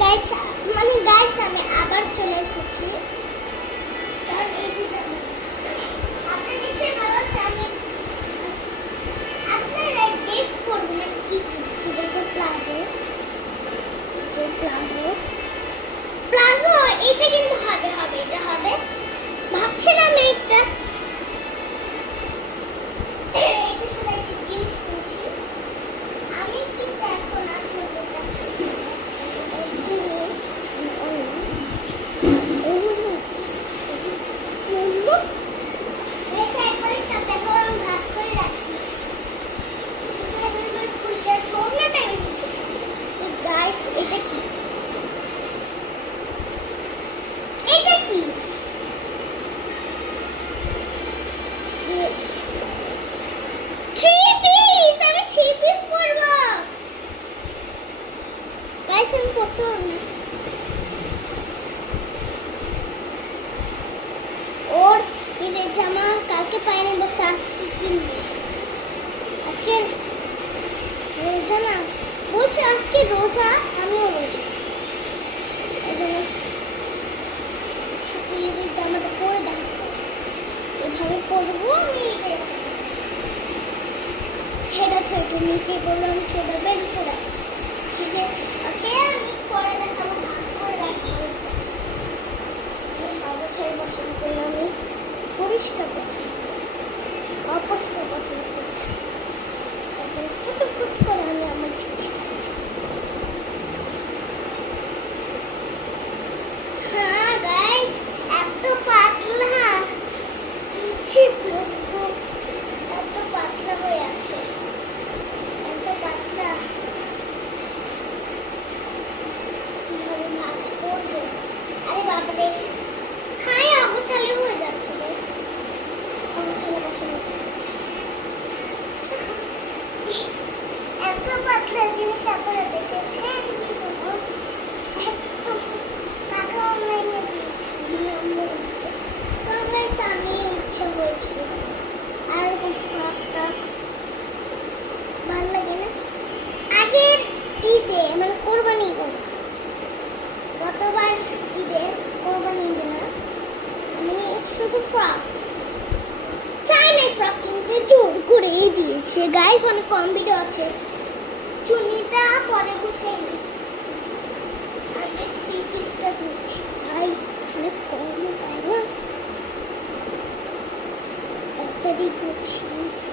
Guys guys আমি আবার চলে এসেছি। কারণ এই যে জামা আপনার নিচে ভালো আছে, আমি আপনারা গেস করবেন আমি কি কিনছি। এটা প্লাজো, যে প্লাজো প্লাজো এটা কিন্তু হবে হবে এটা হবে ভাবছেন আমি একটা এটা শুধু একটা জিনিস কিনছি। আমি কিন্তু এখন আপনাদের কাছে এটা কি এটা কি থ্রি পিস, আমি থ্রি পিস পরবো গাইস। আমি পরতে পারবো না। ওর ঈদের জামা কালকে পাইনি, বসে আজকে কিনবো। আজকে রোজা না, বলছে আজকে রোজা, আমিও রোজা। এই জন্য ঈদের জামাটা পরে দেখাতে পারবো, এভাবে পরবো আমি। হেডা থেকে নিচে বললাম আমি ছোট বেল পরে আছি, এই যে ওকে আমি পরে দেখাবো। ভাঁজ করে রাখবো, অবছর পছন্দ করি আমি, পরিষ্কার পছন্দ করি, অপরিষ্কার পছন্দ করি। ফুট করে আমি আমার জিনিসটা হ্যাঁ গাইস, এত পাতলা কি বলবো, এত পাতলা হয়ে আছে, এত পাতলা কিভাবে ভাঁজ করবো। আরে বাবারে, হাই অগোছালো হয়ে যাচ্ছে রে, অগোছালো পছন্দ করি। এত পাতলা জিনিস আপনারা দেখেছেন কি বলবো, একদম টাকা অনলাইনে দিয়েছে তো গাইস। আমি ইচ্ছা হয়েছিল আর ফ্রক ভালো লাগে না। আগের ঈদে কোরবানি ঈদে না, গতবার ঈদে কোরবানি ঈদে না, আমি শুধু ফ্রক চাই না, ফ্রক কিনতে জোর করে দিয়েছে গাইস। অনেক কম ভিডিও আছে, চুনিটা পরে গুছিয়ে নি, আগে থ্রি পিসটা দিচ্ছি ভাই। অনেক কম, তাই না? তাড়াতাড়ি গুছিয়ে